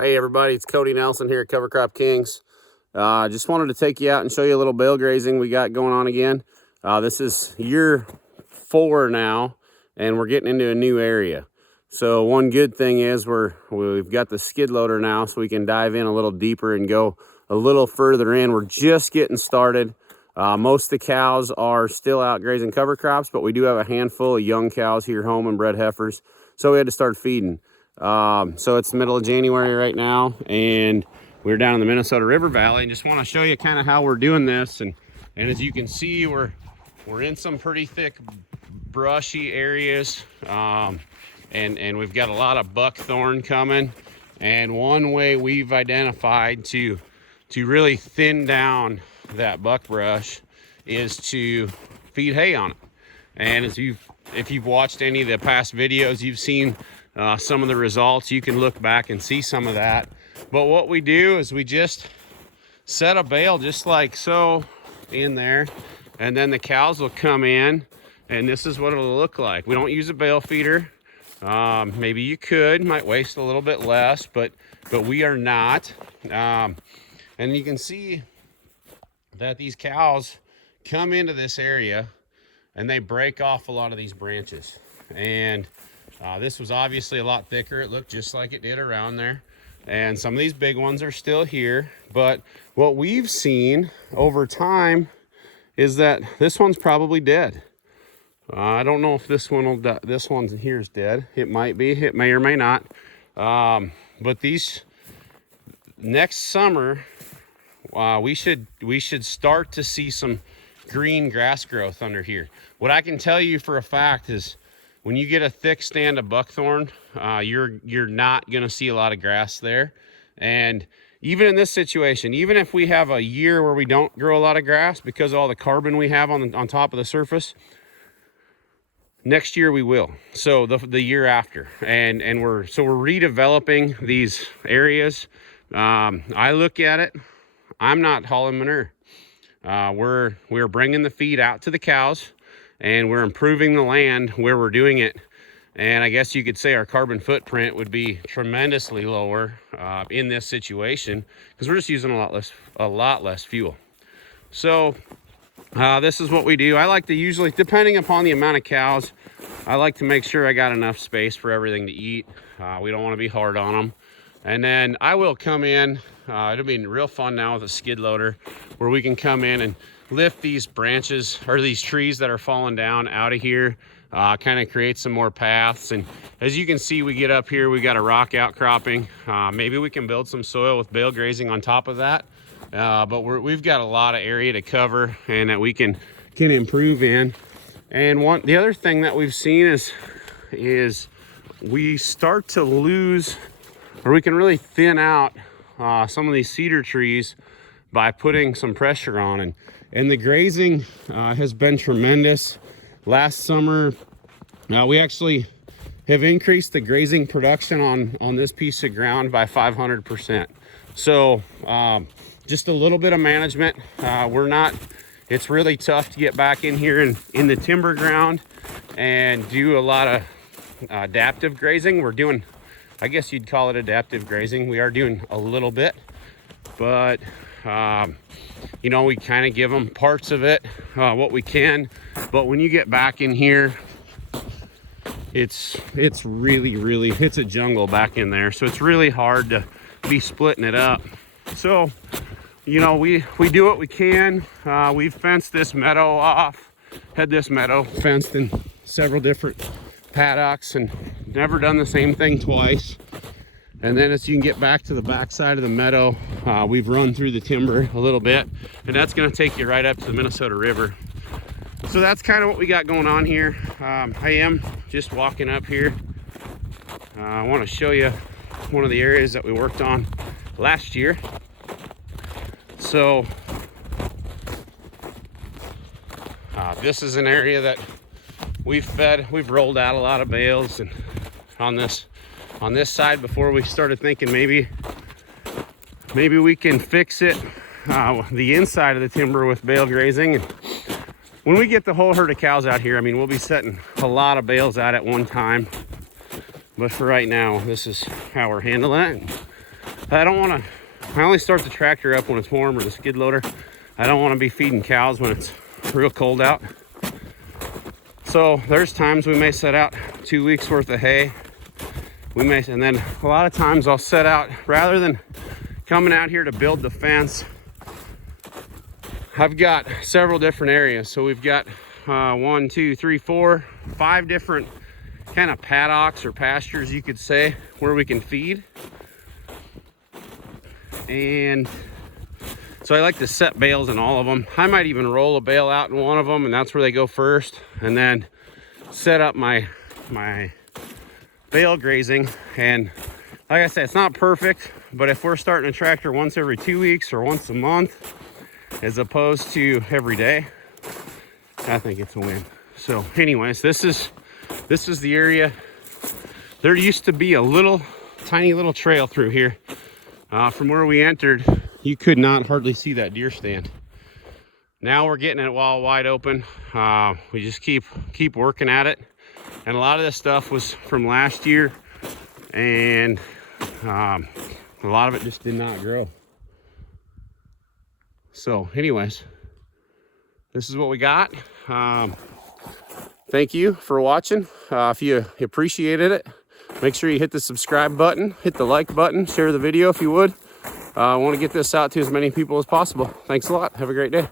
Hey everybody, it's Cody Nelson here at Cover Crop Kings. Just wanted to take you out and show you a little bale grazing we got going on again. This is year 4 now, and we're getting into a new area. So one good thing is we've got the skid loader now, so we can dive in a little deeper and go a little further in. We're just getting started. Most of the cows are still out grazing cover crops, but we do have a handful of young cows here home and bred heifers, so we had to start feeding. So it's the middle of January right now, and we're down in the Minnesota River Valley, and just want to show you kind of how we're doing this. And as you can see, we're in some pretty thick brushy areas, and we've got a lot of buckthorn coming. And one way we've identified to really thin down that buckbrush is to feed hay on it. And if you've watched any of the past videos, you've seen some of the results. You can look back and see some of that. But what we do is we just set a bale just like so in there, and then the cows will come in, and this is what it'll look like. We don't use a bale feeder. Maybe you could, might waste a little bit less, but we are not. And you can see that these cows come into this area and they break off a lot of these branches. And this was obviously a lot thicker. It looked just like it did around there. And some of these big ones are still here. But what we've seen over time is that this one's probably dead. I don't know if this one here is dead. It might be. It may or may not. But these next summer, we should start to see some green grass growth under here. What I can tell you for a fact is, when you get a thick stand of buckthorn, you're not going to see a lot of grass there. And even in this situation, even if we have a year where we don't grow a lot of grass because of all the carbon we have on top of the surface, next year we will. So the year after, and we're redeveloping these areas. I look at it, I'm not hauling manure. We're bringing the feed out to the cows, and we're improving the land where we're doing it. And I guess you could say our carbon footprint would be tremendously lower in this situation, because we're just using a lot less fuel. So this is what we do. I like to usually, depending upon the amount of cows, I like to make sure I got enough space for everything to eat. We don't want to be hard on them. And then I will come in, it'll be real fun now with a skid loader, where we can come in and lift these branches or these trees that are falling down out of here, kind of create some more paths. And as you can see, we get up here, we got a rock outcropping. Maybe we can build some soil with bale grazing on top of that. But we've got a lot of area to cover and that we can improve in. And the other thing that we've seen is we start to lose, or we can really thin out some of these cedar trees by putting some pressure on. And the grazing has been tremendous. Last summer, we actually have increased the grazing production on this piece of ground by 500%. So just a little bit of management. It's really tough to get back in here in the timber ground and do a lot of adaptive grazing. We're doing, I guess you'd call it adaptive grazing. We are doing a little bit, but we kind of give them parts of it, what we can. But when you get back in here, it's really, it's a jungle back in there. So it's really hard to be splitting it up. So, we do what we can. We've fenced this meadow off, had this meadow fenced in several different paddocks, and never done the same thing twice. And then as you can get back to the back side of the meadow, we've run through the timber a little bit, and that's going to take you right up to the Minnesota River. So that's kind of what we got going on here. I am just walking up here. I want to show you one of the areas that we worked on last year. So this is an area that we've rolled out a lot of bales, and on this side, before we started thinking maybe we can fix it, the inside of the timber with bale grazing. And when we get the whole herd of cows out here, I mean, we'll be setting a lot of bales out at one time. But for right now, this is how we're handling it. I don't want to, I only start the tractor up when it's warm, or the skid loader. I don't want to be feeding cows when it's real cold out. So there's times we may set out 2 weeks worth of hay. And then a lot of times I'll set out, rather than coming out here to build the fence, I've got several different areas. So we've got 1, 2, 3, 4, 5 different kind of paddocks or pastures, you could say, where we can feed. And so I like to set bales in all of them. I might even roll a bale out in one of them, and that's where they go first, and then set up my bale grazing. And like I said, it's not perfect, but if we're starting a tractor once every 2 weeks or once a month as opposed to every day, I think it's a win. So anyways, this is the area. There used to be a tiny little trail through here. From where we entered, you could not hardly see that deer stand. Now we're getting it all wide open. We just keep working at it. And a lot of this stuff was from last year, and a lot of it just did not grow. So anyways, this is what we got. Thank you for watching. If you appreciated it, make sure you hit the subscribe button, hit the like button, share the video if you would. I want to get this out to as many people as possible. Thanks a lot. Have a great day.